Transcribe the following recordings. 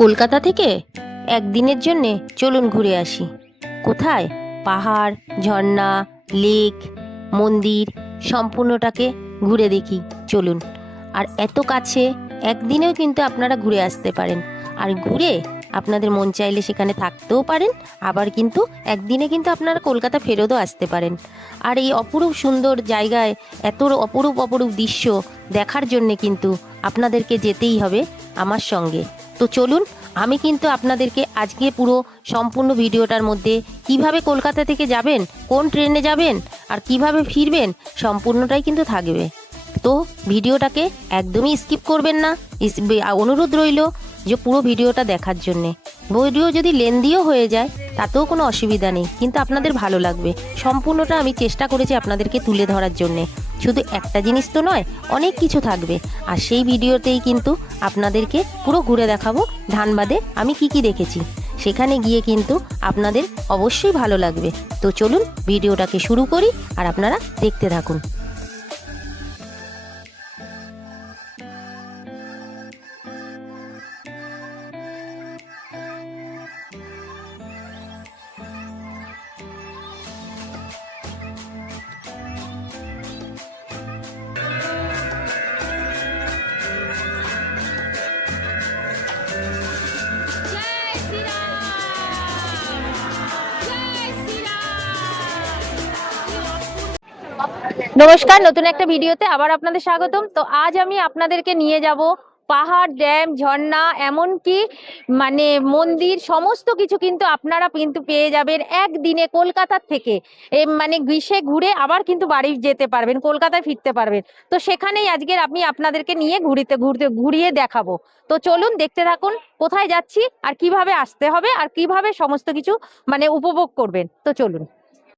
কলকাতা থেকে একদিনের জন্যে চলুন ঘুরে আসি। কোথায়? পাহাড়, ঝর্ণা, লেক, মন্দির সম্পূর্ণটাকে ঘুরে দেখি চলুন। আর এত কাছে, একদিনেও কিন্তু আপনারা ঘুরে আসতে পারেন। আর ঘুরে আপনাদের মন চাইলে সেখানে থাকতেও পারেন, আবার কিন্তু একদিনে কিন্তু আপনারা কলকাতা ফেরতও আসতে পারেন। আর এই অপরূপ সুন্দর জায়গায় এত অপরূপ অপরূপ দৃশ্য দেখার জন্যে কিন্তু আপনাদেরকে যেতেই হবে আমার সঙ্গে। তো চলুন, আমি কিন্তু আপনাদেরকে আজকে পুরো সম্পূর্ণ ভিডিওটার মধ্যে কিভাবে কলকাতা থেকে যাবেন, কোন ট্রেনে যাবেন আর কিভাবে ফিরবেন সম্পূর্ণটাই কিন্তু থাকবে। তো ভিডিওটাকে একদমই স্কিপ করবেন না। অনুরোধ রইল যে পুরো ভিডিওটা দেখার জন্যে। ভিডিও যদি লেন্দিও হয়ে যায় তাতেও কোনো অসুবিধা নেই, কিন্তু আপনাদের ভালো লাগবে। সম্পূর্ণটা আমি চেষ্টা করেছি আপনাদেরকে তুলে ধরার জন্যে। শুধু একটা জিনিস তো নয়, অনেক কিছু থাকবে। আর সেই ভিডিওতেই কিন্তু আপনাদেরকে পুরো ঘুরে দেখাবো ধানবাদে আমি কি কি দেখেছি। সেখানে গিয়ে কিন্তু আপনাদের অবশ্যই ভালো লাগবে। তো চলুন ভিডিওটাকে শুরু করি আর আপনারা দেখতে থাকুন। নমস্কার, নতুন একটা ভিডিওতে আবার আপনাদের স্বাগতম। তো আজ আমি আপনাদেরকে নিয়ে যাব পাহাড়, ড্যাম, ঝর্ণা, এমনকি মন্দির, সমস্ত কিছু কিন্তু আপনারা কিন্তু পেয়ে যাবেন একদিনে কলকাতার থেকে। গ্রীষ্মে ঘুরে আবার কিন্তু বাড়ি যেতে পারবেন, কলকাতায় ফিরতে পারবেন। তো সেখানেই আজকের আমি আপনাদেরকে নিয়ে ঘুরিয়ে দেখাবো। তো চলুন দেখতে থাকুন কোথায় যাচ্ছি আর কিভাবে আসতে হবে আর কিভাবে সমস্ত কিছু উপভোগ করবেন। তো চলুন।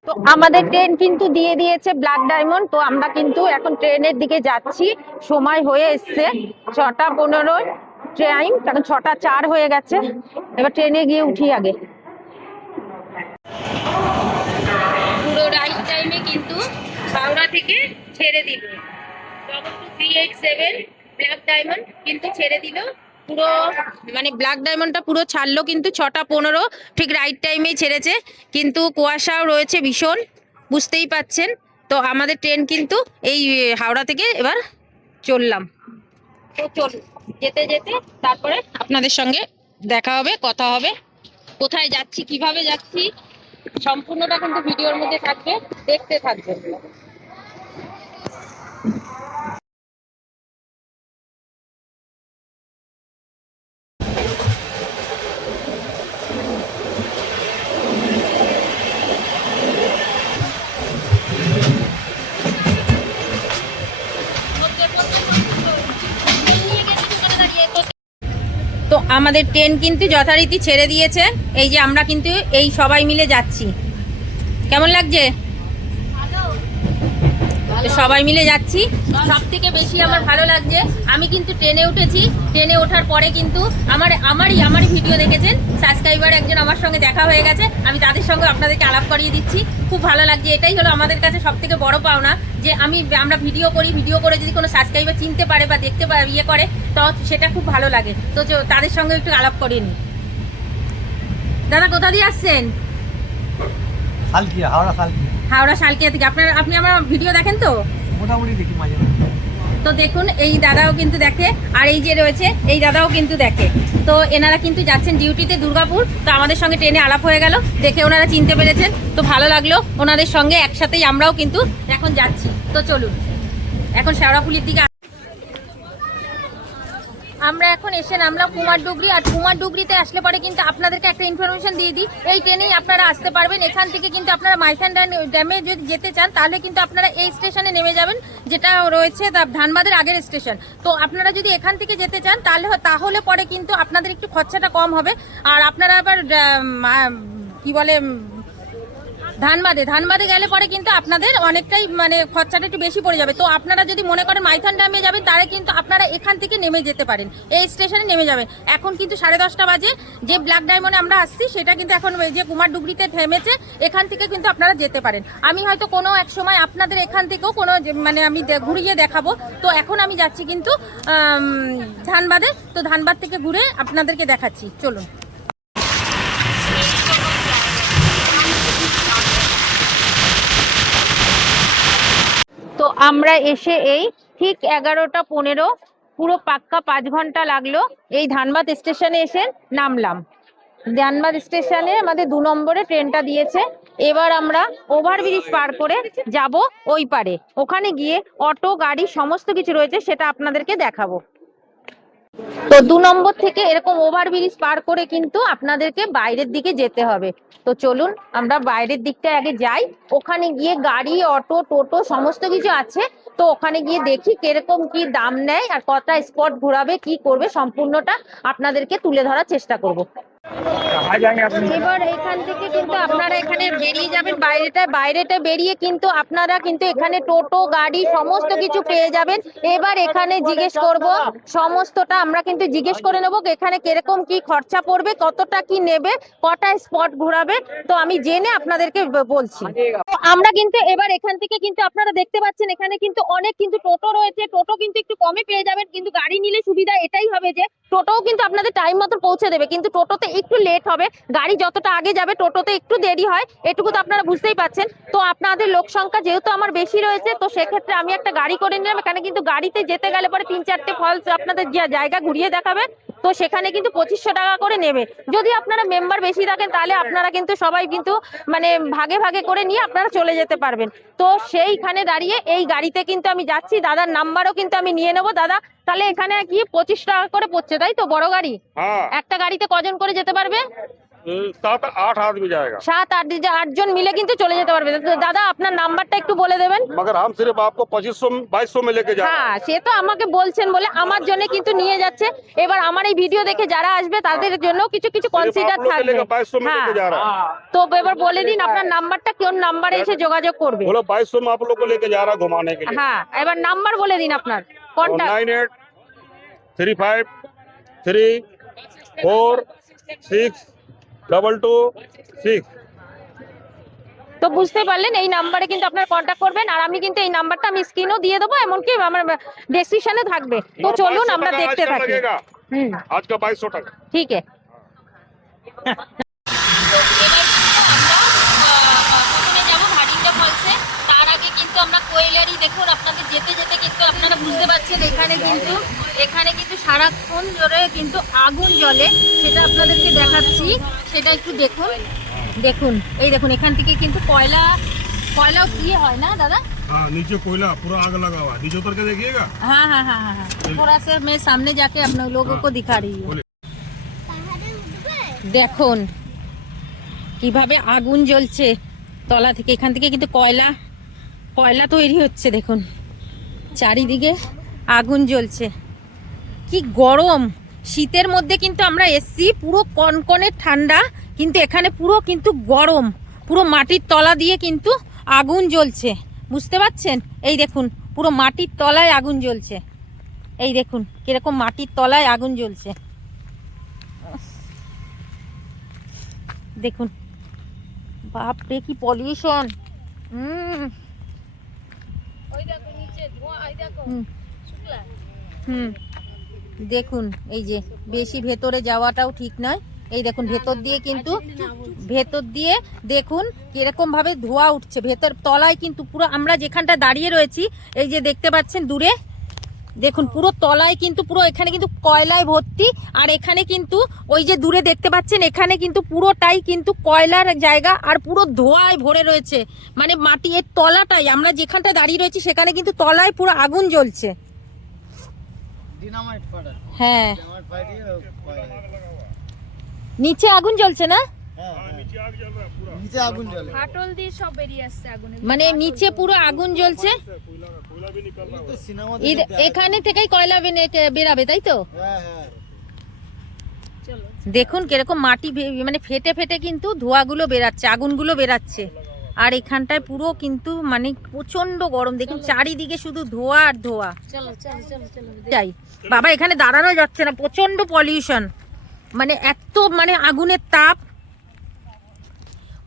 তো আমাদের ট্রেন কিন্তু দিয়ে দিয়েছে ব্ল্যাক ডায়মন্ড। তো আমরা কিন্তু এখন ট্রেনের দিকে যাচ্ছি। সময় হয়ে এসছে 6:15 ট্রেন, এখন 6:04 হয়ে গেছে। এবার ট্রেনে গিয়ে উঠি আগে। পুরো রাইট টাইমে কিন্তু হাওড়া থেকে ছেড়ে দিল 22387 ব্ল্যাক ডায়মন্ড কিন্তু ছেড়ে দিল। পুরো ব্ল্যাক ডায়মন্ডটা পুরো ছাড়লো কিন্তু 6:15 ঠিক রাইট টাইমেই ছেড়েছে। কিন্তু কুয়াশাও রয়েছে ভীষণ, বুঝতেই পাচ্ছেন। তো আমাদের ট্রেন কিন্তু এই হাওড়া থেকে এবার চললাম। তো চলুন, যেতে যেতে তারপরে আপনাদের সঙ্গে দেখা হবে, কথা হবে। কোথায় যাচ্ছি, কিভাবে যাচ্ছি সম্পূর্ণটা কিন্তু ভিডিওর মধ্যে থাকবে, দেখতে থাকবেন। তো আমাদের ট্রেন কিন্তু যথারীতি ছেড়ে দিয়েছে। এই যে আমরা কিন্তু এই সবাই মিলে যাচ্ছি। কেমন লাগছে? সবাই মিলে যাচ্ছি। সব থেকে বেশি আমার ভালো লাগছে, আমি কিন্তু ট্রেনে উঠেছি। ট্রেনে ওঠার পরে কিন্তু আমারই ভিডিও দেখেছেন সাবস্ক্রাইবার একজন আমার সঙ্গে দেখা হয়ে গেছে। আমি তাদের সঙ্গে আপনাদেরকে আলাপ করিয়ে দিচ্ছি। খুব ভালো লাগছে। এটাই হলো আমাদের কাছে সব থেকে বড় পাওনা, যে আমরা ভিডিও করে যদি কোনো সাবস্ক্রাইবার চিনতে পারে বা দেখতে পারে, করে, তো সেটা খুব ভালো লাগে। তো তাদের সঙ্গে একটু আলাপ করিয়ে নিই। দাদা কোথা দিয়ে আসছেন? হাওড়া শালকিয়া থেকে। আপনি আমার ভিডিও দেখেন তো? মোটামুটি দেখি মাঝে মাঝে। তো দেখুন, এই দাদাও কিন্তু দেখে, আর এই যে রয়েছে এই দাদাও কিন্তু দেখে। তো এনারা কিন্তু যাচ্ছেন ডিউটিতে দুর্গাপুর। তো আমাদের সঙ্গে ট্রেনে আলাপ হয়ে গেল, দেখে ওনারা চিনতে পেরেছেন। তো ভালো লাগলো ওনাদের সঙ্গে একসাথেই আমরাও কিন্তু এখন যাচ্ছি। তো চলুন এখন শেওড়াফুলির দিকে। আমরা এখন এসে নামলাম কুমারডুগরি। আর কুমারডুগরিতে আসলে পরে কিন্তু আপনাদেরকে একটা ইনফরমেশন দিয়ে দিই, এই ট্রেনেই আপনারা আসতে পারবেন। এখান থেকে কিন্তু আপনারা মাইথন ড্যামে যদি যেতে চান তাহলে কিন্তু আপনারা এই স্টেশনে নেমে যাবেন, যেটা রয়েছে ধানবাদের আগের স্টেশন। তো আপনারা যদি এখান থেকে যেতে চান তাহলে পরে কিন্তু আপনাদের একটু খরচাটা কম হবে। আর আপনারা আবার কি বলে ধানবাদে গেলে পরে কিন্তু আপনাদের অনেকটাই মানে খরচাটা একটু বেশি পড়ে যাবে। তো আপনারা যদি মনে করেন মাইথন ড্যামে যাবেন তাহলে কিন্তু আপনারা এখান থেকে নেমে যেতে পারেন, এই স্টেশনে নেমে যাবেন। এখন কিন্তু 10:30 বাজে, যে ব্ল্যাক ডায়মন্ডে আমরা আসছি সেটা কিন্তু এখন ওই যে কুমারডুবরিতে থেমেছে, এখান থেকে কিন্তু আপনারা যেতে পারেন। আমি হয়তো কোনো এক সময় আপনাদের এখান থেকেও কোনো মানে আমি ঘুরিয়ে দেখাবো। তো এখন আমি যাচ্ছি কিন্তু ধানবাদে, তো ধানবাদ থেকে ঘুরে আপনাদেরকে দেখাচ্ছি, চলুন। তো আমরা এসে এই ঠিক 11:15 পুরো পাক্কা 5 ঘন্টা লাগলো এই ধানবাদ স্টেশনে এসে নামলাম। ধানবাদ স্টেশনে আমাদের 2 নম্বরে ট্রেনটা দিয়েছে। এবার আমরা ওভারব্রিজ পার করে যাব ওই পারে, ওখানে গিয়ে অটো গাড়ি সমস্ত কিছু রয়েছে সেটা আপনাদেরকে দেখাবো। তো 2 নম্বর থেকে এরকম ওভারব্রিজ পার করে কিন্তু আপনাদেরকে বাইরের দিকে যেতে হবে। তো চলুন আমরা বাইরের দিকটা আগে যাই, ওখানে গিয়ে গাড়ি অটো টোটো সমস্ত কিছু আছে, তো ওখানে গিয়ে দেখি কিরকম কি দাম নেয় আর কটা স্পট ঘোরাবে কি করবে সম্পূর্ণটা আপনাদেরকে তুলে ধরার চেষ্টা করব। এবার এখান থেকে কিন্তু আপনারা এখানে বেরিয়ে যাবেন, বাইরেটা বেরিয়ে কিন্তু আপনারা কিন্তু এখানে টোটো গাড়ি সমস্ত কিছু পেয়ে যাবেন। এবার এখানে জিজ্ঞেস করব সমস্তটা, আমরা কিন্তু জিজ্ঞেস করে নেবো এখানে কিরকম কি খরচা পড়বে, কতটা কি নেবে, কটা স্পট ঘোরাবে, তো আমি জেনে আপনাদেরকে বলছি। আমরা কিন্তু এবার এখান থেকে কিন্তু আপনারা দেখতে পাচ্ছেন এখানে কিন্তু অনেক কিন্তু টোটো রয়েছে, টোটো কিন্তু একটু কমে পেয়ে যাবেন, কিন্তু গাড়ি নিলে সুবিধা এটাই হবে যে টোটোও কিন্তু আপনাদের টাইম মতো পৌঁছে দেবে, কিন্তু টোটোতে একটু লেট হবে, গাড়ি যতটা আগে যাবে টোটোতে একটু দেরি হয়, এটুকু তো আপনারা বুঝতেই পাচ্ছেন। তো আপনাদের লোক সংখ্যা যেহেতু আমার বেশি রয়েছে, তো সেক্ষেত্রে আমি একটা গাড়ি করে নিলাম। এখানে কিন্তু গাড়িতে যেতে গেলে পরে 3-4টে ফলস আপনাদের জায়গা ঘুরিয়ে দেখাবে, তো সেখানে কিন্তু 2500 টাকা করে নেবে। যদি আপনারা মেম্বার বেশি থাকেন তাহলে আপনারা কিন্তু সবাই কিন্তু মানে ভাগে ভাগে করে নিয়ে আপনারা চলে যেতে পারবেন। তো সেইখানে দাঁড়িয়ে এই গাড়িতে কিন্তু আমি যাচ্ছি, দাদার নাম্বারও কিন্তু আমি নিয়ে নেবো। দাদা তাহলে এখানে কি 25 টাকা করে পড়ছে তাই তো বড় গাড়ি? একটা গাড়িতে কজন করে যেতে পারবে? 7-8 आदमी जाएगा। 7-8 জন মিলে কিন্তু চলে যেতে পারবে। তো দাদা আপনার নাম্বারটা একটু বলে দেবেন। मगर हम सिर्फ आपको 2500-2200 में लेके जा रहे हैं। হ্যাঁ সে তো আমাকে বলছেন বলে আমার জন্য কিন্তু নিয়ে যাচ্ছে। এবার আমার এই ভিডিও দেখে যারা আসবে তাদের জন্য কিছু কিছু কনসিডার থাকবে। 2200 में হ্যাঁ लेके जा रहा है। তো এবার বলে দিন আপনার নাম্বারটা, কোন নাম্বারে এসে যোগাযোগ করবে। बोलो 2200 में आप लोग को लेके जा रहा है घुमाने के लिए। হ্যাঁ এবার নাম্বার বলে দিন আপনার কন্টাক্ট। 9835346226। তো বুঝতে পারলেন এই নাম্বারে কিন্তু আপনারা কন্ট্যাক্ট করবেন, আর আমি কিন্তু এই নাম্বারটা আমি স্ক্রিনও দিয়ে দেবো, এমনকি আমার ডেসক্রিপশনে থাকবে। তো চলুন আমরা দেখতে থাকি। आज का 2200 টাকা। ঠিক আছে। তার আগে কিন্তু আমরা কোয়েলারি দেখুন, আপনাদের যেতে যেতে কিন্তু আপনারা বুঝতে পারছেন এখানে কিন্তু সারাক্ষণ ধরে কিন্তু আগুন জ্বলে, সেটা আপনাদেরকে দেখাচ্ছি, সেটা একটু দেখুন এই দেখুন এখান থেকে কিন্তু কয়লা দিয়ে হয় না দাদা? हाँ नीचे कोयला पूरा आग लगा हुआ है, नीचे उतर के देखिएगा। हाँ हाँ हाँ हाँ हाँ थोड़ा सा मैं सामने जाके आप लोगों को दिखा रही हूँ। দেখুন কিভাবে আগুন জ্বলছে তলা থেকে, এখান থেকে কিন্তু কয়লা তৈরি হচ্ছে। দেখুন চারিদিকে আগুন জ্বলছে, কি গরম। শীতের মধ্যে কিন্তু আমরা এসছি, পুরো কনকনে ঠান্ডা, কিন্তু এখানে পুরো কিন্তু গরম, পুরো মাটির তলা দিয়ে কিন্তু আগুন জ্বলছে, বুঝতে পারছেন? এই দেখুন পুরো মাটির তলায় আগুন জ্বলছে, এই দেখুন কিরকম মাটির তলায় আগুন জ্বলছে। দেখুন বাপরে কি পলিউশন। দেখুন এই যে বেশি ভেতরে যাওয়াটাও ঠিক নয়। এই দেখুন ভেতর দিয়ে দেখুন কিরকম ভাবে ধোঁয়া উঠছে, ভেতর তলায় কিন্তু পুরো আমরা যেখানটা দাঁড়িয়ে রয়েছি এই যে দেখতে পাচ্ছেন দূরে, দেখুন পুরো তলায় কিন্তু পুরো এখানে কিন্তু কয়লায় ভর্তি, আর এখানে কিন্তু ওই যে দূরে দেখতে পাচ্ছেন এখানে কিন্তু পুরোটাই কিন্তু কয়লার জায়গা, আর পুরো ধোঁয়ায় ভরে রয়েছে, মানে মাটি এর তলাটাই আমরা যেখানটা দাঁড়িয়ে রয়েছি সেখানে কিন্তু তলায় পুরো আগুন জ্বলছে। হ্যাঁ নিচে আগুন জ্বলছে না, মানে নিচে পুরো আগুন জ্বলছে, এখানে থেকেই কয়লা বেরাবে তাই তো? দেখুন কিরকম মাটি মানে ফেটে ফেটে কিন্তু ধোঁয়াগুলো বেরাচ্ছে, আগুনগুলো বেরাচ্ছে। আর এখানটায় পুরো কিন্তু মানে প্রচন্ড গরম, দেখুন চারিদিকে শুধু ধোঁয়া আর ধোঁয়া। যাই বাবা, এখানে দাঁড়ানো যাচ্ছে না, প্রচন্ড পলিউশন, মানে এত মানে আগুনের তাপ,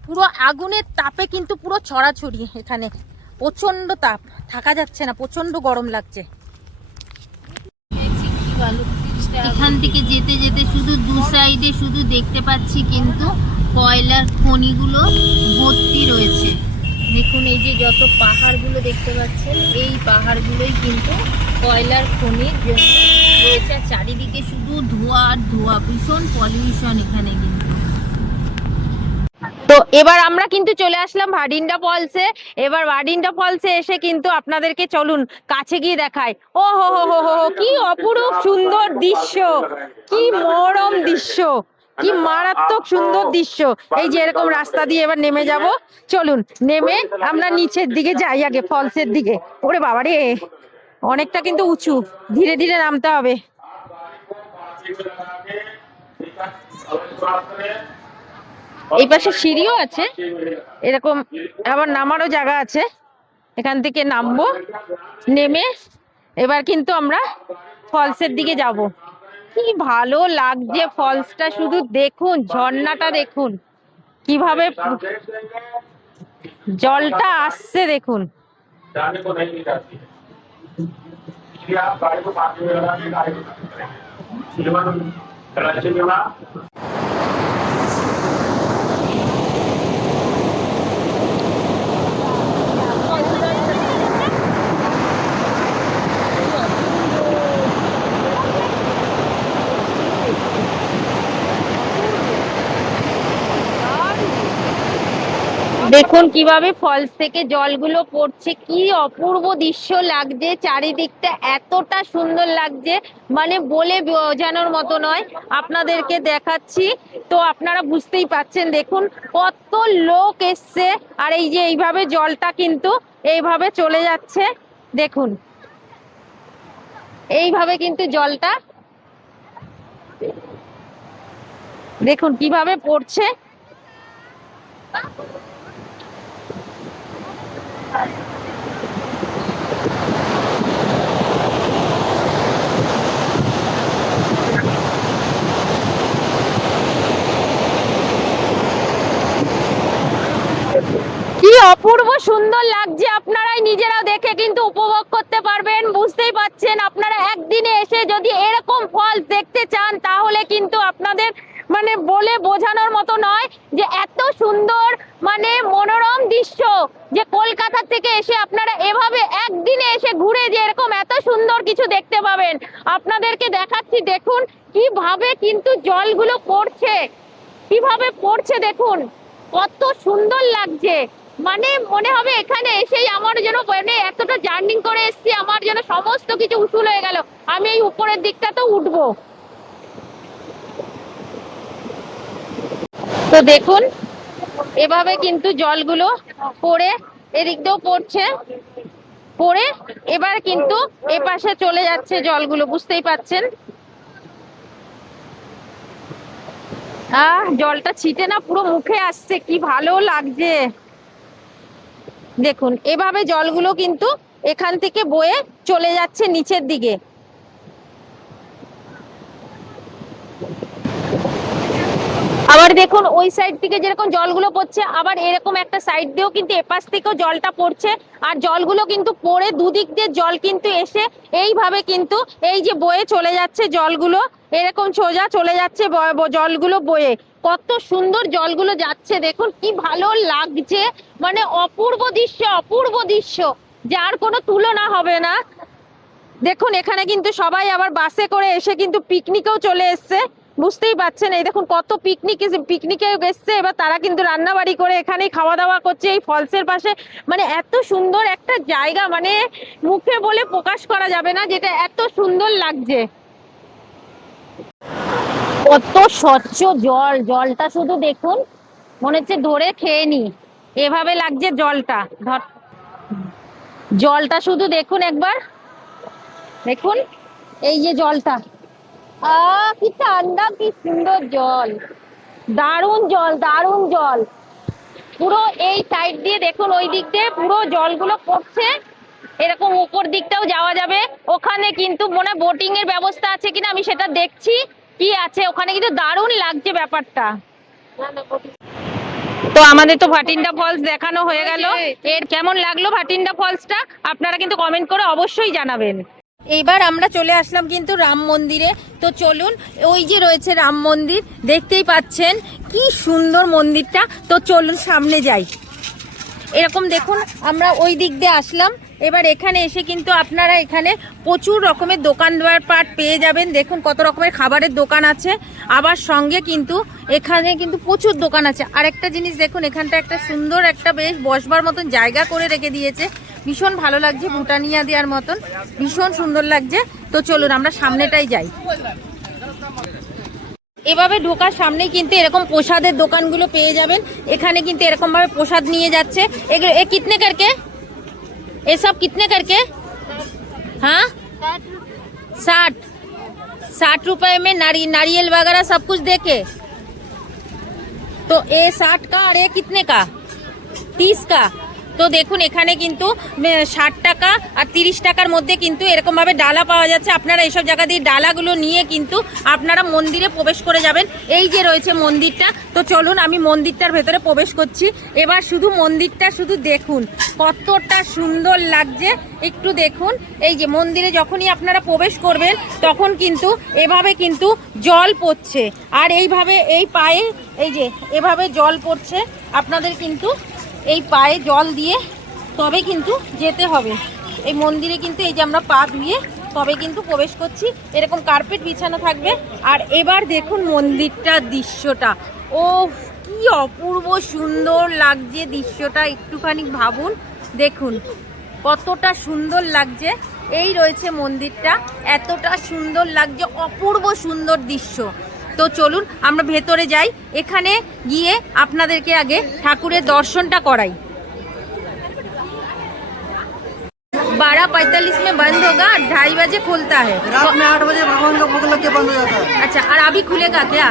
পুরো আগুনের তাপে কিন্তু পুরো ছড়াছড়ি, এখানে প্রচন্ড তাপ, থাকা যাচ্ছে না, প্রচন্ড গরম লাগছে। এখান থেকে যেতে যেতে শুধু দু সাইডে শুধু দেখতে পাচ্ছি কিন্তু কয়লার খনিগুলো ভর্তি রয়েছে। দেখুন এই যে যত পাহাড়গুলো দেখতে পাচ্ছেন, এই পাহাড়গুলোই কিন্তু কয়লার খনির জন্য রয়েছে। চারিদিকে শুধু ধোঁয়া আর ধোঁয়া, ভীষণ পলিউশন এখানে কিন্তু। তো এবার আমরা কিন্তু চলে আসলাম ভাডিন্ডা ফলসে। এবার ভাডিন্ডা ফলসে এসে কিন্তু আপনাদেরকে চলুন কাছে গিয়ে দেখাই। ও হো হো হো হো, কি অপরূপ সুন্দর দৃশ্য, কি মনোরম দৃশ্য, কি মারাত্মক সুন্দর দৃশ্য। এই যে এরকম রাস্তা দিয়ে এবার নেমে যাব, চলুন নেমে আমরা নিচের দিকে যাই, আগে ফলসের দিকে। ওরে বাবা রে, অনেকটা কিন্তু উঁচু, ধীরে ধীরে নামতে হবে। এই পাশে সিঁড়িও আছে, এরকম আবার নামারও জায়গা আছে, এখান থেকে নামবো, নেমে এবার কিন্তু আমরা ফলসের দিকে যাব। কি ভালো লাগছে ফলসটা, শুধু দেখুন ঝর্ণাটা দেখুন কিভাবে জলটা আসছে, দেখুন। দেখুন কিভাবে ফলস থেকে জলগুলো পড়ছে, কি অপূর্ব দৃশ্য লাগছে, চারিদিকটা এতটা সুন্দর লাগছে, মানে বলে বোঝানোর মতো নয়। আপনাদেরকে দেখাচ্ছি তো আপনারা বুঝতেই পাচ্ছেন, দেখুন কত লোক এসছে, আর এই যে এইভাবে জলটা কিন্তু এইভাবে চলে যাচ্ছে, দেখুন এইভাবে কিন্তু জলটা দেখুন কিভাবে পড়ছে। কি অপূর্ব সুন্দর লাগছে, আপনারাই নিজেরাও দেখে কিন্তু উপভোগ করতে পারবেন। বুঝতেই পাচ্ছেন, আপনারা একদিনে এসে যদি এরকম ফলস দেখতে চান তাহলে কিন্তু আপনাদের মানে বলে বোঝানোর মতো নয় যে এত সুন্দর মানে মনোরম দৃশ্য, যে কলকাতা থেকে এসে আপনারা এভাবে একদিনে এসে ঘুরে যে এরকম এত সুন্দর কিছু দেখতে পাবেন। আপনাদেরকে দেখাচ্ছি, দেখুন কিভাবে কিন্তু জলগুলো পড়ছে, কিভাবে পড়ছে, দেখুন কত সুন্দর লাগছে। মানে মনে হবে এখানে এসেই আমার যেন মানে এতটা জার্নি করে এসেছি, আমার যেন সমস্ত কিছু উসুল হয়ে গেল, আমি এই উপরের দিকটা তো উঠবো। তো দেখুন এভাবে কিন্তু জলগুলো পড়ে এদিক দিয়েও পড়ছে, পড়ে এবার কিন্তু এপাশে চলে যাচ্ছে জলগুলো, বুঝতেই পাচ্ছেন। জলটা ছিটে না পুরো মুখে আসছে, কি ভালো লাগছে। দেখুন এভাবে জলগুলো কিন্তু এখান থেকে বয়ে চলে যাচ্ছে নিচের দিকে। আবার দেখুন ওই সাইড থেকে যেরকম জলগুলো পড়ছে, আবার এরকম একটা সাইড দিয়েও কিন্তু এপাশ থেকেও জলটা পড়ছে, আর জলগুলো কিন্তু পড়ে দুদিক দিয়ে জল কিন্তু এসে এইভাবে কিন্তু এই যে বয়ে চলে যাচ্ছে জলগুলো, এরকম সোজা চলে যাচ্ছে জলগুলো বয়ে। কত সুন্দর জলগুলো যাচ্ছে, দেখুন কি ভালো লাগছে, মানে অপূর্ব দৃশ্য, অপূর্ব দৃশ্য, যার কোনো তুলনা হবে না। দেখুন এখানে কিন্তু সবাই আবার বাসে করে এসে কিন্তু পিকনিকেও চলে এসছে, বুঝতেই পাচ্ছেন। এই দেখুন কত পিকনিকে এসছে, এবার তারা কিন্তু রান্না বাড়ি করে এখানেই খাওয়া দাওয়া করছে এই ফলসের পাশে। মানে এত সুন্দর একটা জায়গা, মানে মুখে বলে প্রকাশ করা যাবে না, যেটা এত সুন্দর লাগছে। কত স্বচ্ছ জল, জলটা শুধু দেখুন মনে হচ্ছে ধরে খেয়ে নি, এভাবে লাগছে জলটা। জলটা শুধু দেখুন একবার, দেখুন এই যে জলটা, কি ঠান্ডা, কি সুন্দর জল, দারুণ জল, দারুণ জল। পুরো এই সাইড দিয়ে দেখুন, ওই দিক দিয়ে পুরো জলগুলো পড়ছে। এরকম উপর দিকটাও যাওয়া যাবে। ওখানে কিন্তু মনে হয় বোটিং এর ব্যবস্থা আছে কিনা আমি সেটা দেখছি কি আছে ওখানে, কিন্তু দারুণ লাগছে ব্যাপারটা। তো আমাদের তো ভাটিন্ডা ফলস দেখানো হয়ে গেল। এর কেমন লাগলো ভাটিন্ডা ফলসটা আপনারা কিন্তু কমেন্ট করে অবশ্যই জানাবেন। এইবার আমরা চলে আসলাম কিন্তু রাম মন্দিরে। তো চলুন, ওই যে রয়েছে রাম মন্দির, দেখতেই পাচ্ছেন কি সুন্দর মন্দিরটা। তো চলুন সামনে যাই। এরকম দেখুন আমরা ওই দিক দিয়ে আসলাম। এবার এখানে এসে কিন্তু আপনারা এখানে প্রচুর রকমের দোকানপাট পেয়ে যাবেন। দেখুন কত রকমের খাবারের দোকান আছে, আবার সঙ্গে কিন্তু এখানে কিন্তু প্রচুর দোকান আছে। আর একটা জিনিস দেখুন, এখানটা একটা সুন্দর একটা বেশ বসবার মতন জায়গা করে রেখে দিয়েছে, ভীষণ ভালো লাগছে, ভুটানিয়া দেওয়ার মতন ভীষণ সুন্দর লাগছে। তো চলুন আমরা সামনেটাই যাই। এভাবে ঢোকার সামনেই কিন্তু এরকম প্রসাদের দোকানগুলো পেয়ে যাবেন। এখানে কিন্তু এরকম ভাবে প্রসাদ নিয়ে যাচ্ছে। এগুলো এ কিতনে करके, ये सब कितने करके? हाँ 60 रुपए में नारियल वगैरह सब कुछ देके। तो ये 60 का और ये कितने का? 30 का। তো দেখুন এখানে কিন্তু 60 টাকা আর 30 টাকার মধ্যে কিন্তু এরকম ভাবে ডালা পাওয়া যাচ্ছে। আপনারা এইসব জায়গা দিয়ে ডালাগুলো নিয়ে কিন্তু আপনারা মন্দিরে প্রবেশ করে যাবেন। এই যে রয়েছে মন্দিরটা। তো চলুন আমি মন্দিরটার ভেতরে প্রবেশ করছি। এবার শুধু মন্দিরটা শুধু দেখুন কতটা সুন্দর লাগছে, একটু দেখুন। এই যে মন্দিরে যখনই আপনারা প্রবেশ করবেন তখন কিন্তু এভাবে কিন্তু জল পড়ছে, আর এইভাবে এই পায়ে এই যে এভাবে জল পড়ছে। আপনাদের কিন্তু এই পায়ে জল দিয়ে তবে কিন্তু যেতে হবে এই মন্দিরে। কিন্তু এই যে আমরা পা ধুয়ে তবে কিন্তু প্রবেশ করছি। এরকম কার্পেট বিছানো থাকবে। আর এবার দেখুন মন্দিরটার দৃশ্যটা, ও কি অপূর্ব সুন্দর লাগছে দৃশ্যটা। একটুখানি ভাবুন, দেখুন কতটা সুন্দর লাগছে। এই রয়েছে মন্দিরটা, এতটা সুন্দর লাগছে, অপূর্ব সুন্দর দৃশ্য। তো চলুন আমরা ভেতরে যাই, এখানে গিয়ে আপনাদেরকে আগে ঠাকুরের দর্শনটা করাই। 12:45 में बंद होगा, 2:30 बजे खुलता है। रात में 8 बजे भगवान का भोग लग के बंद हो जाता है। अच्छा, और अभी खुलेगा क्या?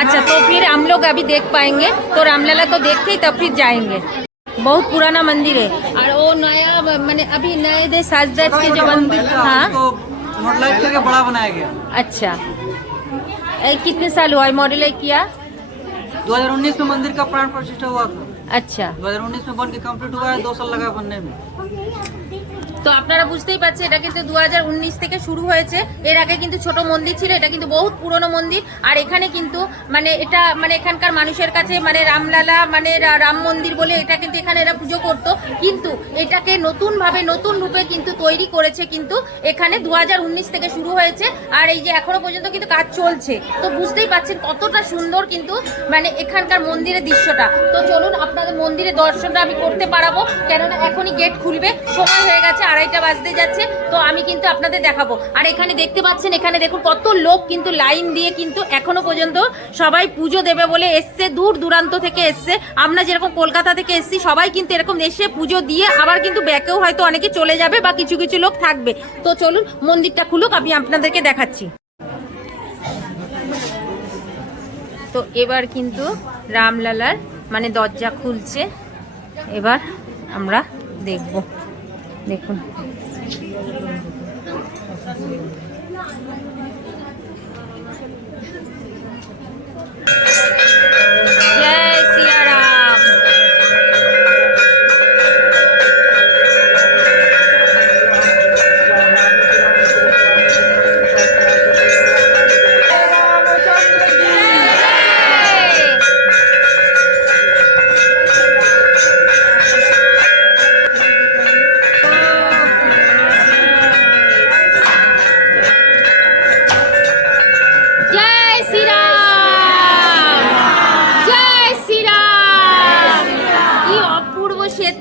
अच्छा, तो फिर हम लोग अभी देख पाएंगे। तो रामलला को देख के तब फिर जाएंगे। बहुत पुराना मंदिर है। और वो नया मैंने अभी नए दे साजरात के जो मंदिर, हाँ मॉडलाइज करके बड़ा बनाया गया। अच्छा, कितने साल हुआ है मॉडलाइज किया? 2019 में मंदिर का प्राण प्रतिष्ठा हुआ था। अच्छा, 2019 में बन के कंप्लीट हुआ है, 2 साल लगा बनने में। তো আপনারা বুঝতেই পারছেন এটা কিন্তু 2019 থেকে শুরু হয়েছে। এর আগে কিন্তু ছোট মন্দির ছিল, এটা কিন্তু বহুত পুরনো মন্দির। আর এখানে কিন্তু মানে এটা মানে এখানকার মানুষের কাছে মানে রামলালা মানে রাম মন্দির বলে এটা কিন্তু এখানে এরা পুজো করতো। কিন্তু এটাকে নতুনভাবে নতুন রূপে কিন্তু তৈরি করেছে কিন্তু এখানে 2019 থেকে শুরু হয়েছে। আর এই যে এখনো পর্যন্ত কিন্তু কাজ চলছে। তো বুঝতেই পারছেন কতটা সুন্দর কিন্তু মানে এখানকার মন্দিরের দৃশ্যটা। তো চলুন আপনাদের মন্দিরের দর্শনটা আমি করতে পারাবো, কেননা এখনই গেট খুলবে, সময় হয়ে গেছে, 2:30 বাজতে যাচ্ছে। তো আমি কিন্তু আপনাদের দেখাবো। আর এখানে দেখতে পাচ্ছেন, এখানে দেখুন কত লোক কিন্তু লাইন দিয়ে কিন্তু এখনো পর্যন্ত সবাই পুজো দেবে বলে এসছে, দূর দূরান্ত থেকে এসছে। আমরা যেরকম কলকাতা থেকে এসছি সবাই কিন্তু এরকম এসে পুজো দিয়ে আবার কিন্তু ব্যাকেও হয়তো অনেকে চলে যাবে বা কিছু কিছু লোক থাকবে। তো চলুন মন্দিরটা খুলুক, আমি আপনাদেরকে দেখাচ্ছি। তো এবার কিন্তু রামলালার মানে দরজা খুলছে, এবার আমরা দেখব। দেখুন জয় সিয়া রাম।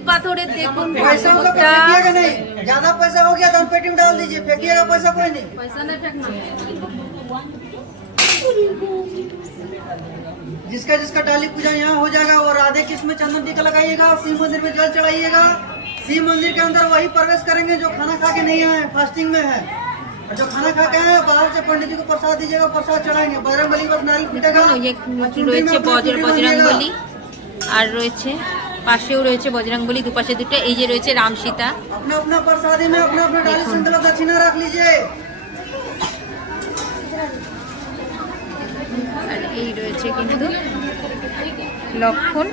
পাথরের দেখুন पैसा उसका फेंकिएगा नहीं, ज्यादा पैसा हो गया तो हम पेटी में डाल दीजिए, फेंकिएगा पैसा कोई नहीं। पैसा नहीं फेंकना। जिसका जिसका डाली पूजा यहाँ हो जाएगा वो राधे कृष्ण में चंदन टीका लगाइएगा, शिव मंदिर में जल चढ़ाइएगा। शिव मंदिर के अंदर वही प्रवेश करेंगे जो खाना खा के नहीं आए, फास्टिंग में है। और जो खाना खा के आए बाहर से पंडित जी को प्रसाद दीजिएगा, प्रसाद चढ़ाएंगे। बजरंगबली बस नारियल फूटेगा। ये রয়েছে বজরংবলী। আর রয়েছে পাশেও রয়েছে বজরংবলী, দুপাশে দুটো। এই যে রয়েছে রাম সীতা। अपना अपना प्रसादी में अपना अपना डाली संकल्प दक्षिणा रख लीजिए। আর এই রয়েছে কিন্তু লক্ষণ।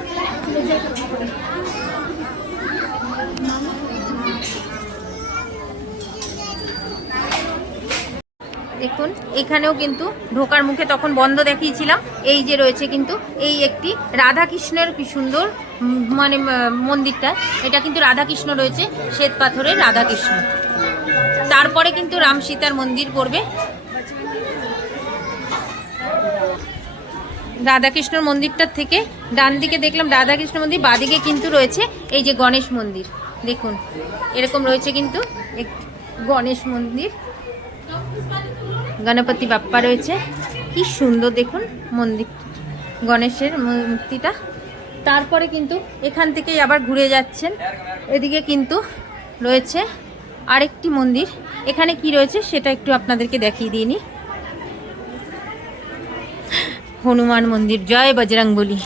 দেখুন এখানেও কিন্তু ঢোকার মুখে তখন বন্ধ দেখিয়েছিলাম। এই যে রয়েছে কিন্তু এই একটি রাধাকৃষ্ণের কি সুন্দর মানে মন্দিরটা, এটা কিন্তু রাধাকৃষ্ণ রয়েছে, শ্বেত পাথরের রাধাকৃষ্ণ। তারপরে কিন্তু রাম সীতার মন্দির পড়বে। রাধাকৃষ্ণর মন্দিরটার থেকে ডান দিকে দেখলাম রাধাকৃষ্ণ মন্দির, বাদিকে কিন্তু রয়েছে এই যে গণেশ মন্দির। দেখুন এরকম রয়েছে কিন্তু গণেশ মন্দির, গণপতি বাপ্পা রয়েছে। কি সুন্দর দেখুন মন্দির, গণেশের মূর্তিটা। তারপরে কিন্তু এখান থেকেই আবার ঘুরে যাচ্ছেন, এদিকে কিন্তু রয়েছে আরেকটি মন্দির। এখানে কি রয়েছে সেটা একটু আপনাদেরকে দেখিয়ে দিই নি। হনুমান মন্দির। জয় বজরংবলী,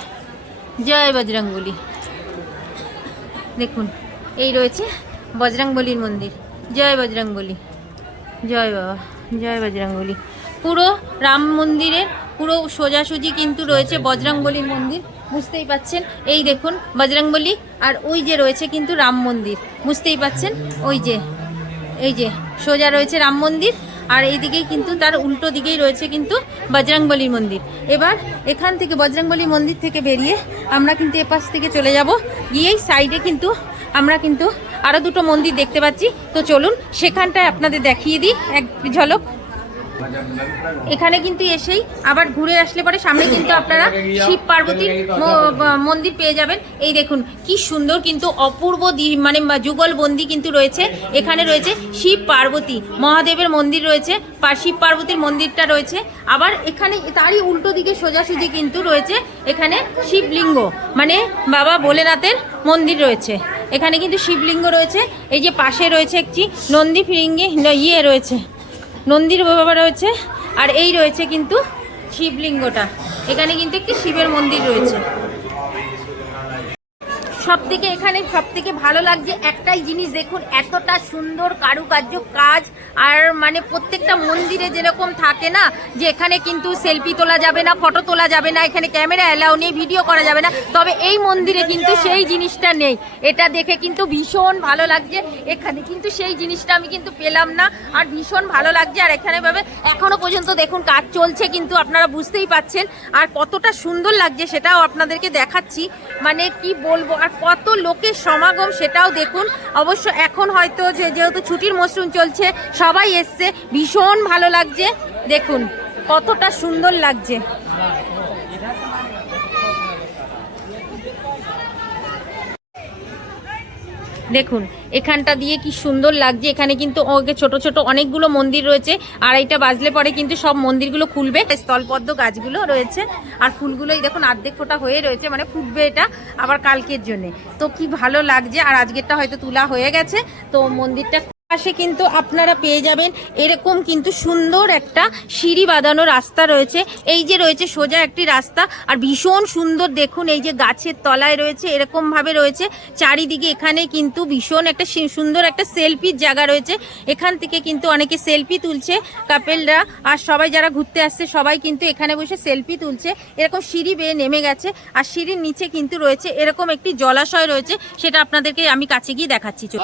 জয় বজরংবলী। দেখুন এই রয়েছে বজরংবলীর মন্দির। জয় বজরংবলী, জয় বাবা, জয় বজরংবলী। পুরো রাম মন্দিরের পুরো সোজাসুজি কিন্তু রয়েছে বজরংবলীর মন্দির, বুঝতেই পাচ্ছেন। এই দেখুন বজরংবলী, আর ওই যে রয়েছে কিন্তু রাম মন্দির, বুঝতেই পাচ্ছেন। ওই যে এই যে সোজা রয়েছে রাম মন্দির, আর এইদিকেই কিন্তু তার উল্টো দিকেই রয়েছে কিন্তু বজরংবলীর মন্দির। এবার এখান থেকে বজরংবলী মন্দির থেকে বেরিয়ে আমরা কিন্তু এপাশ থেকে চলে যাব, গিয়েই সাইডে কিন্তু আমরা কিন্তু আরও দুটো মন্দির দেখতে পাচ্ছি। তো চলুন সেখানটায় আপনাদের দেখিয়ে দিই এক ঝলক। এখানে কিন্তু এসেই আবার ঘুরে আসলে পরে সামনে কিন্তু আপনারা শিব পার্বতীর মন্দির পেয়ে যাবেন। এই দেখুন কি সুন্দর কিন্তু অপূর্ব মানে যুগলবন্দি কিন্তু রয়েছে। এখানে রয়েছে শিব পার্বতী মহাদেবের মন্দির রয়েছে, শিব পার্বতীর মন্দিরটা রয়েছে। আবার এখানে তারই উল্টো দিকে সোজাসুজি কিন্তু রয়েছে এখানে শিবলিঙ্গ, মানে বাবা ভোলেনাথের মন্দির রয়েছে। এখানে কিন্তু শিবলিঙ্গ রয়েছে। এই যে পাশে রয়েছে একটি নন্দী ফিরিঙ্গি রয়েছে, নন্দীর বাবা রয়েছে। আর এই রয়েছে কিন্তু শিবলিঙ্গটা, এখানে কিন্তু একটি শিবের মন্দির রয়েছে। সবথেকে এখানে সবথেকে ভালো লাগছে একটাই জিনিস, দেখুন এতটা সুন্দর কারুকার্য কাজ। আর মানে প্রত্যেকটা মন্দিরে যেরকম থাকে না যে এখানে কিন্তু সেলফি তোলা যাবে না, ফটো তোলা যাবে না, এখানে ক্যামেরা অ্যালাউ নেই, ভিডিও করা যাবে না, তবে এই মন্দিরে কিন্তু সেই জিনিসটা নেই। এটা দেখে কিন্তু ভীষণ ভালো লাগছে। এখানে কিন্তু সেই জিনিসটা আমি কিন্তু পেলাম না, আর ভীষণ ভালো লাগছে। আর এখানে ভাবে এখনো পর্যন্ত দেখুন কাজ চলছে, কিন্তু আপনারা বুঝতেই পাচ্ছেন। আর কতটা সুন্দর লাগছে সেটাও আপনাদেরকে দেখাচ্ছি, মানে কি বলবো। আর কত লোকের সমাগম সেটাও দেখুন। অবশ্য এখন হয়তো যেহেতু ছুটির মরশুম চলছে সবাই এসছে, ভীষণ ভালো লাগছে। দেখুন কতটা সুন্দর লাগছে। দেখুন এখানটা দিয়ে কি সুন্দর লাগছে। এখানে কিন্তু ছোট ছোট অনেকগুলো মন্দির রয়েছে, আর এইটা বাজলে পরে কিন্তু সব মন্দিরগুলো খুলবে। স্থলপদ্ম গাছগুলো রয়েছে, আর ফুলগুলোই দেখুন অর্ধেক ফোটা হয়ে রয়েছে, মানে ফুটবে এটা আবার কালকের জন্য। তো কি ভালো লাগছে। আর আজকেরটা হয়তো তোলা হয়ে গেছে। তো মন্দিরটা পাশে কিন্তু আপনারা পেয়ে যাবেন এরকম কিন্তু সুন্দর একটা সিঁড়ি বাঁধানো রাস্তা রয়েছে। এই যে রয়েছে সোজা একটি রাস্তা, আর ভীষণ সুন্দর দেখুন এই যে গাছের তলায় রয়েছে এরকমভাবে রয়েছে চারিদিকে। এখানে কিন্তু ভীষণ একটা সুন্দর একটা সেলফির জায়গা রয়েছে। এখান থেকে কিন্তু অনেকে সেলফি তুলছে কাপেলরা, আর সবাই যারা ঘুরতে আসছে সবাই কিন্তু এখানে বসে সেলফি তুলছে। এরকম সিঁড়ি বেয়ে নেমে গেছে, আর সিঁড়ির নিচে কিন্তু রয়েছে এরকম একটি জলাশয় রয়েছে, সেটা আপনাদেরকে আমি কাছে গিয়ে দেখাচ্ছি।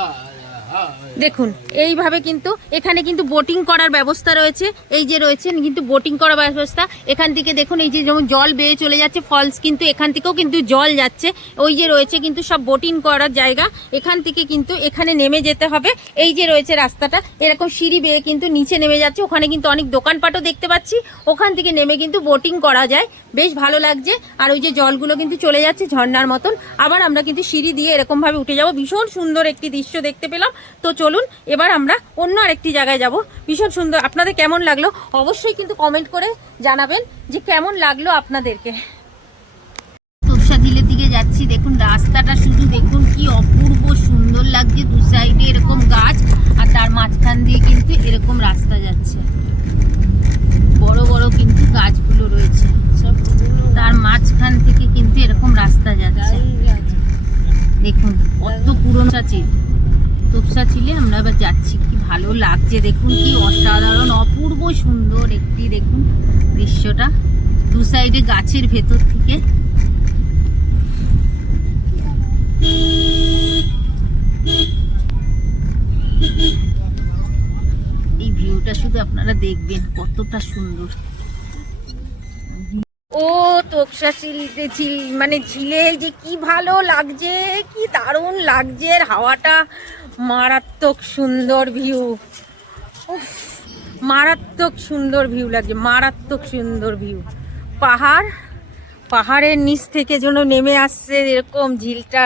দেখুন এইভাবে কিন্তু এখানে কিন্তু বোটিং করার ব্যবস্থা রয়েছে। এই যে রয়েছে কিন্তু বোটিং করার ব্যবস্থা। এখান থেকে দেখুন এই যে যেমন জল বেয়ে চলে যাচ্ছে ফলস, কিন্তু এখান থেকেও কিন্তু জল যাচ্ছে। ওই যে রয়েছে কিন্তু সব বোটিং করার জায়গা। এখান থেকে কিন্তু এখানে নেমে যেতে হবে। এই যে রয়েছে রাস্তাটা এরকম সিঁড়ি বেয়ে কিন্তু নিচে নেমে যাচ্ছে। ওখানে কিন্তু অনেক দোকানপাটও দেখতে পাচ্ছি, ওখান থেকে নেমে কিন্তু বোটিং করা যায়, বেশ ভালো লাগছে। আর ওই যে জলগুলো কিন্তু চলে যাচ্ছে ঝর্ণার মতন। আবার আমরা কিন্তু সিঁড়ি দিয়ে এরকমভাবে উঠে যাব। ভীষণ সুন্দর একটি দৃশ্য দেখতে পেলাম। তো চলুন এবার আমরা অন্য আরেকটি জায়গায় যাব। ভীষণ সুন্দর। আপনাদের কেমন লাগলো অবশ্যই কিন্তু কমেন্ট করে জানাবেন যে কেমন লাগলো আপনাদেরকে। তোরসা ঝিলের দিকে যাচ্ছি। দেখুন রাস্তাটা শুধু দেখুন কি অপূর্ব সুন্দর লাগছে। দু সাইডে এরকম গাছ, আর তার মাঝখান দিয়ে কিন্তু এরকম রাস্তা যাচ্ছে। বড় বড় কিন্তু গাছগুলো রয়েছে, তার মাঝখান থেকে কিন্তু এরকম রাস্তা যাচ্ছে। তোপসা চিলে আমরা এবার যাচ্ছি। কি ভালো লাগছে দেখুন, কি অসাধারণ অপূর্ব সুন্দর একটি দেখুন দৃশ্যটা, দু সাইডে গাছের ভেতর থেকে। এই ভিউটা শুধু আপনারা দেখবেন কতটা সুন্দর। ও তোপসা মানে ঝিলে যে কি ভালো লাগছে, কি দারুণ লাগছে, হাওয়াটা মারাত্মক সুন্দর ভিউ। মারাত্মক সুন্দর ভিউ লাগছে, মারাত্মক সুন্দর ভিউ। পাহাড়ের নিচ থেকে যেন নেমে আসছে এরকম ঝিলটা,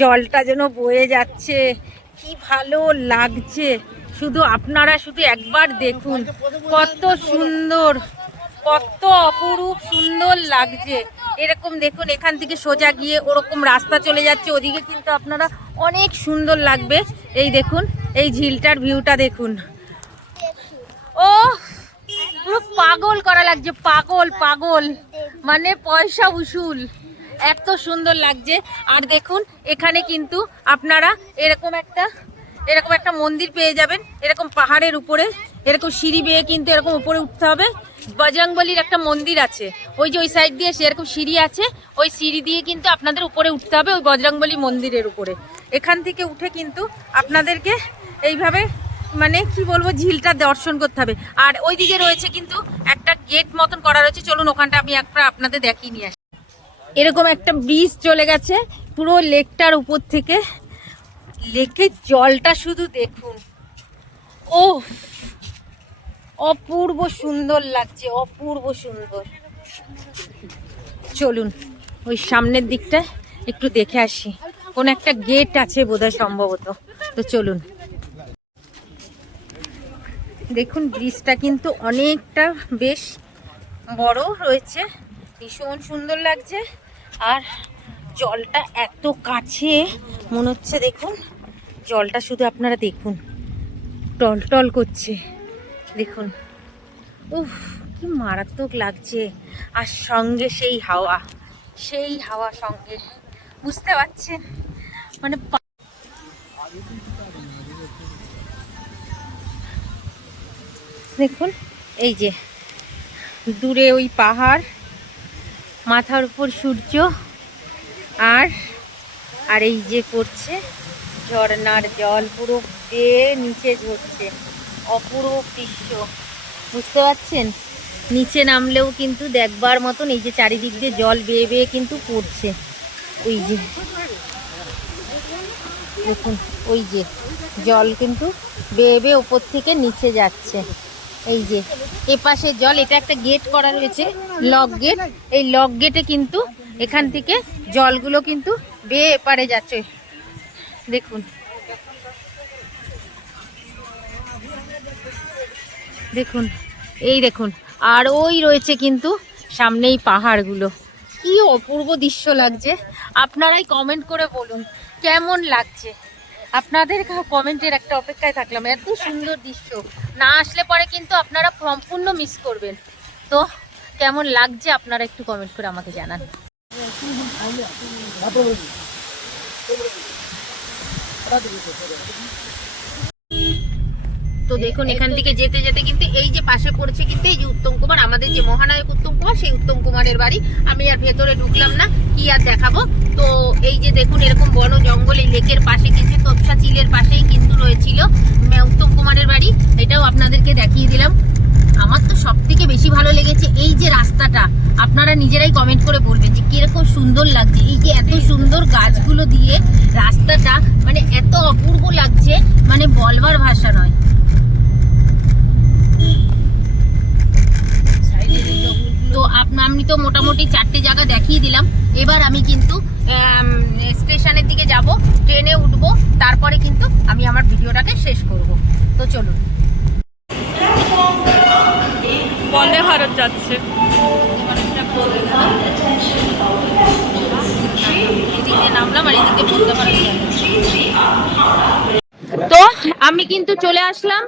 জলটা যেন বয়ে যাচ্ছে, কি ভালো লাগছে। শুধু আপনারা শুধু একবার দেখুন কত সুন্দর, কত অপরূপ সুন্দর লাগছে। এরকম দেখুন এখান থেকে সোজা গিয়ে ওরকম রাস্তা চলে যাচ্ছে, ওদিকে কিন্তু আপনারা অনেক সুন্দর লাগবে। এই দেখুন এই ঝিলটার ভিউটা দেখুন, ও পুরো পাগল করা লাগছে, পাগল পাগল মানে পয়সা উসুল, এত সুন্দর লাগছে। আর দেখুন এখানে কিন্তু আপনারা এরকম একটা মন্দির পেয়ে যাবেন, এরকম পাহাড়ের উপরে এরকম সিঁড়ি বেয়ে কিন্তু এরকম উপরে উঠতে হবে। বজরংবলির একটা মন্দির আছে, ওই যে ওই সাইড দিয়ে সেরকম সিঁড়ি আছে, ওই সিঁড়ি দিয়ে কিন্তু আপনাদের উপরে উঠতে হবে ওই বজরংবলী মন্দিরের উপরে। এখান থেকে উঠে কিন্তু আপনাদেরকে এইভাবে মানে কি বলবো ঝিলটা দর্শন করতে হবে। আর ওই দিকে রয়েছে কিন্তু একটা গেট মতন করা রয়েছে, চলুন ওখানটা আমি একটা আপনাদের দেখিয়ে নিয়ে আসি। এরকম একটা ব্রিজ চলে গেছে পুরো লেকটার উপর থেকে, লেকের জলটা শুধু দেখুন, ও অপূর্ব সুন্দর লাগছে, অপূর্ব সুন্দর। চলুন ওই সামনের দিকটা একটু দেখে আসি, কোন একটা গেট আছে বোধহয় সম্ভবত, তো চলুন। দেখুন ব্রিজটা কিন্তু অনেকটা বেশ বড় রয়েছে, ভীষণ সুন্দর লাগছে। আর জলটা এত কাছে মনে হচ্ছে, দেখুন জলটা শুধু আপনারা দেখুন টলটল করছে, দেখুন উফ কি মারাত্মক লাগছে। আর সঙ্গে সেই হাওয়া সঙ্গে, বুঝতে পারছেন মানে দেখুন এই যে দূরে ওই পাহাড়, মাথার উপর সূর্য, আর এই যে পড়ছে ঝর্ণার জল পুরো বেয়ে নিচে ঝরছে, অপূর্ব দৃশ্য, বুঝতে পারছেন। নিচে নামলেও কিন্তু দেখবার মতন, এই যে চারিদিক দিয়ে জল বেয়ে বেয়ে কিন্তু পড়ছে, ওই যে দেখুন ওই যে জল কিন্তু বেয়ে বেয়ে ওপর থেকে নিচে যাচ্ছে। এই যে এপাশে জল, এটা একটা গেট করা রয়েছে লক গেট, এই লক গেটে কিন্তু এখান থেকে জলগুলো কিন্তু বেয়ে এপারে যাচ্ছে, দেখুন দেখুন এই দেখুন। আর ওই রয়েছে কিন্তু সামনেই পাহাড়গুলো, কি অপূর্ব দৃশ্য লাগছে। আপনারাই কমেন্ট করে বলুন কেমন লাগছে, আপনাদের কমেন্টের একটা অপেক্ষায় থাকলাম। এত সুন্দর দৃশ্য না আসলে পরে কিন্তু আপনারা সম্পূর্ণ মিস করবেন। তো কেমন লাগছে আপনারা একটু কমেন্ট করে আমাকে জানান। তো দেখুন এখান থেকে যেতে যেতে কিন্তু এই যে পাশে পড়ছে কিন্তু এই যে উত্তম কুমার, আমাদের যে মহানায়ক উত্তম কুমার, সেই উত্তম কুমারের বাড়ি। আমি আর ভেতরে ঢুকলাম না, কি আর দেখাবো। তো এই যে দেখুন এরকম বন জঙ্গল, এই লেকের পাশে কিন্তু তোপসা চিলের পাশেই কিন্তু রয়েছিল উত্তম কুমারের বাড়ি, এটাও আপনাদেরকে দেখিয়ে দিলাম। আমার তো সব থেকে বেশি ভালো লেগেছে এই যে রাস্তাটা, আপনারা নিজেরাই কমেন্ট করে বলবেন যে কিরকম সুন্দর লাগছে। এই যে এত সুন্দর গাছগুলো দিয়ে রাস্তাটা মানে এত অপূর্ব লাগছে, মানে বলবার ভাষা নয়। তো আমি তো মোটামুটি 4টে জায়গা দেখিয়ে দিলাম। এবার আমি কিন্তু স্টেশনের দিকে যাব, ট্রেনে উঠবো, তারপরে কিন্তু আমি আমার ভিডিওটাকে শেষ করব। তো চলুন। বন্দে ভারত যাচ্ছে, এদিকে নামলাম আর এদিকে বন্দে ভারত যাচ্ছে। তো আমি কিন্তু চলে আসলাম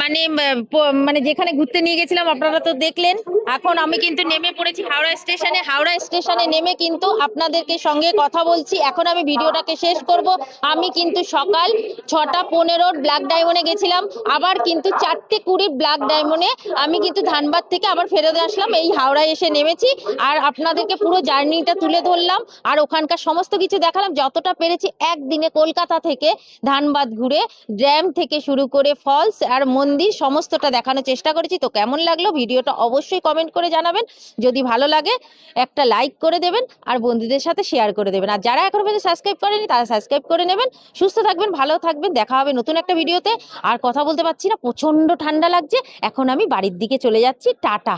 মানে যেখানে ঘুরতে নিয়ে গেছিলাম আপনারা তো দেখলেন। এখন আমি কিন্তু নেমে পড়েছি হাওড়া স্টেশনে। হাওড়া স্টেশনে নেমে কিন্তু আপনাদেরকে সঙ্গে কথা বলছি। এখন আমি ভিডিওটাকে শেষ করব। আমি কিন্তু সকাল 6:15 ব্ল্যাক ডায়মন্ডে গেছিলাম, আবার কিন্তু 4:20 ব্ল্যাক ডায়মন্ডে আমি কিন্তু ধানবাদ থেকে আবার ফেরত আসলাম। এই হাওড়ায় এসে নেমেছি আর আপনাদেরকে পুরো জার্নিটা তুলে ধরলাম আর ওখানকার সমস্ত কিছু দেখালাম যতটা পেরেছি। একদিনে কলকাতা থেকে ধানবাদ ঘুরে ড্যাম থেকে শুরু করে ফলস আর মন্দির সমস্তটা দেখানোর চেষ্টা করেছি। তো কেমন লাগলো ভিডিওটা অবশ্যই কমেন্ট করে জানাবেন। যদি ভালো লাগে একটা লাইক করে দেবেন আর বন্ধুদের সাথে শেয়ার করে দেবেন। আর যারা এখনো পর্যন্ত সাবস্ক্রাইব করেনি তারা সাবস্ক্রাইব করে নেবেন। সুস্থ থাকবেন, ভালো থাকবেন, দেখা হবে নতুন একটা ভিডিওতে। আর কথা বলতে পারছি না, প্রচন্ড ঠান্ডা লাগছে। এখন আমি বাড়ির দিকে চলে যাচ্ছি। টাটা।